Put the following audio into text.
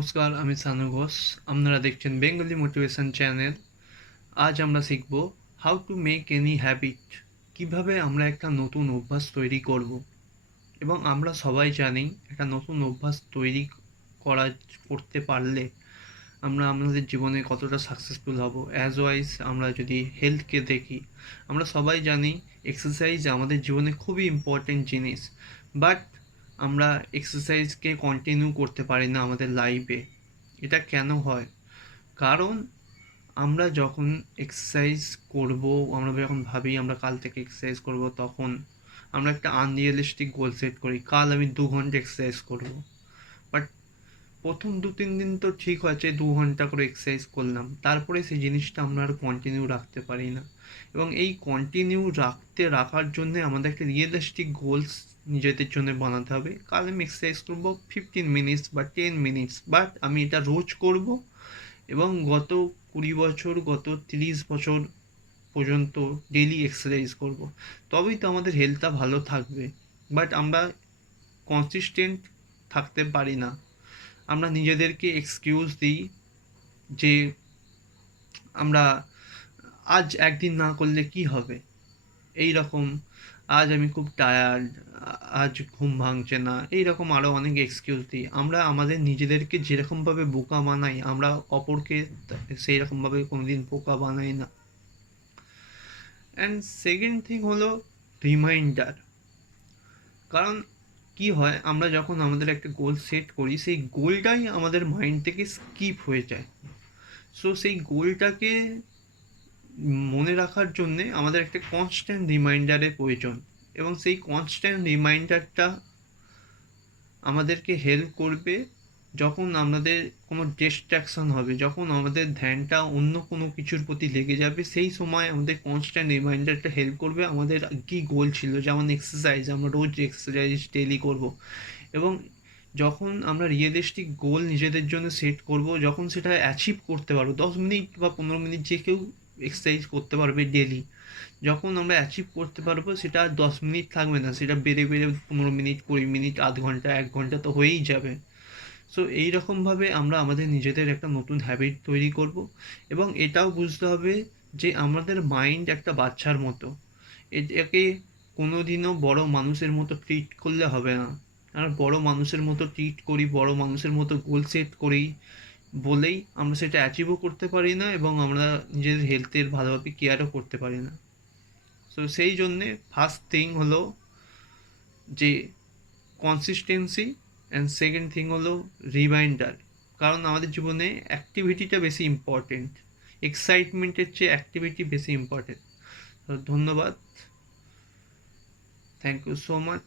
নমস্কার, আমি সানু ঘোষ। আপনারা দেখছেন বেঙ্গলি মোটিভেশন চ্যানেল। আজ আমরা শিখব how to make any habit, কিভাবে আমরা একটা নতুন অভ্যাস তৈরি করব। এবং আমরা সবাই জানি একটা নতুন অভ্যাস তৈরি করা করতে পারলে আমরা আমাদের জীবনে কতটা সাকসেসফুল হব। অ্যাজ ওয়াইজ আমরা যদি হেলথকে দেখি, আমরা সবাই জানি এক্সারসাইজ আমাদের জীবনে খুবই ইম্পর্টেন্ট জিনিস। বাট আমরা এক্সারসাইজকে কন্টিনিউ করতে পারি না আমাদের লাইফে। এটা কেন হয়? কারণ আমরা যখন এক্সারসাইজ করব, আমরা যখন ভাবি আমরা কাল থেকে এক্সারসাইজ করব, তখন আমরা একটা আনরিয়েলিস্টিক গোল সেট করি, কাল আমি 2 ঘন্টা এক্সারসাইজ করব। বাট প্রথম 2-3 দিন তো ঠিক আছে, 2 ঘন্টা করে এক্সারসাইজ করলাম, তারপরে সেই জিনিসটা আমরা আর কন্টিনিউ রাখতে পারি না। এবং এই কন্টিনিউ রাখার জন্য আমাদের একটা রিয়েলিস্টিক গোলস নিজেদের জন্য বানাতে হবে। কাল আমি এক্সারসাইজ করবো 15 মিনিটস বা 10 মিনিটস, বাট আমি এটা রোজ করব। এবং গত 20 বছর, গত 30 বছর পর্যন্ত ডেইলি এক্সারসাইজ করব, তবেই তো আমাদের হেলথটা ভালো থাকবে। বাট আমরা কনসিস্টেন্ট থাকতে পারি না। আমরা নিজেদেরকে এক্সকিউজ দিই যে আমরা আজ একদিন না করলে কি হবে, এই রকম, আজ আমি খুব টায়ার্ড, আজ ঘুম ভাঙছে না, এই রকম আরও অনেক এক্সকিউজ দিই। আমরা আমাদের নিজেদেরকে যেরকমভাবে বোকা বানাই, আমরা অপরকে সেই রকমভাবে কোনোদিন বোকা বানাই না। অ্যান্ড সেকেন্ড থিং হলো রিমাইন্ডার। কারণ কি হয়, আমরা যখন আমাদের একটা গোল সেট করি, সেই গোলটাই আমাদের মাইন্ড থেকে স্কিপ হয়ে যায়। সো সেই গোলটাকে মনে রাখার জন্যে আমাদের একটা কনস্ট্যান্ট রিমাইন্ডারের প্রয়োজন। এবং সেই কনস্ট্যান্ট রিমাইন্ডারটা আমাদেরকে হেল্প করবে যখন আমাদের কোনো ডিস্ট্র্যাকশন হবে, যখন আমাদের ধ্যানটা অন্য কোনো কিছুর প্রতি লেগে যাবে, সেই সময় আমাদের কনস্ট্যান্ট রিমাইন্ডারটা হেল্প করবে আমাদের কী গোল ছিল। যেমন এক্সারসাইজ, আমরা রোজ এক্সারসাইজ ডেলি করব। এবং যখন আমরা রিয়েলিস্টিক গোল নিজেদের জন্য সেট করব, যখন সেটা অ্যাচিভ করতে পারবো, 10 মিনিট বা 15 মিনিট যে কেউ এক্সারসাইজ করতে পারবে ডেলি, যখন আমরা অ্যাচিভ করতে পারবো, সেটা আর 10 মিনিট থাকবে না, সেটা বেড়ে বেড়ে 15 মিনিট, 20 মিনিট, আধ ঘন্টা, 1 ঘন্টা তো হয়েই যাবে। সো এইরকমভাবে আমরা আমাদের নিজেদের একটা নতুন হ্যাবিট তৈরি করব। এবং এটাও বুঝতে হবে যে আমাদের মাইন্ড একটা বাচ্চার মতো, এটাকে কোনোদিনও বড় মানুষের মতো ট্রিট করলে হবে না। আমরা বড় মানুষের মতো ট্রিট করি, বড় মানুষের মতো গোল সেট করি বলেই আমরা সেটা অ্যাচিভও করতে পারি না, এবং আমরা নিজেদের হেলথের ভালোভাবে কেয়ারও করতে পারি না। সো সেই জন্যে ফার্স্ট থিং হলো যে কনসিস্টেন্সি, অ্যান্ড সেকেন্ড থিং হলো রিমাইন্ডার। কারণ আমাদের জীবনে অ্যাক্টিভিটিটা বেশি ইম্পর্টেন্ট, এক্সাইটমেন্টের চেয়ে অ্যাক্টিভিটি বেশি ইম্পর্টেন্ট। তো ধন্যবাদ, থ্যাংক ইউ সো মাচ।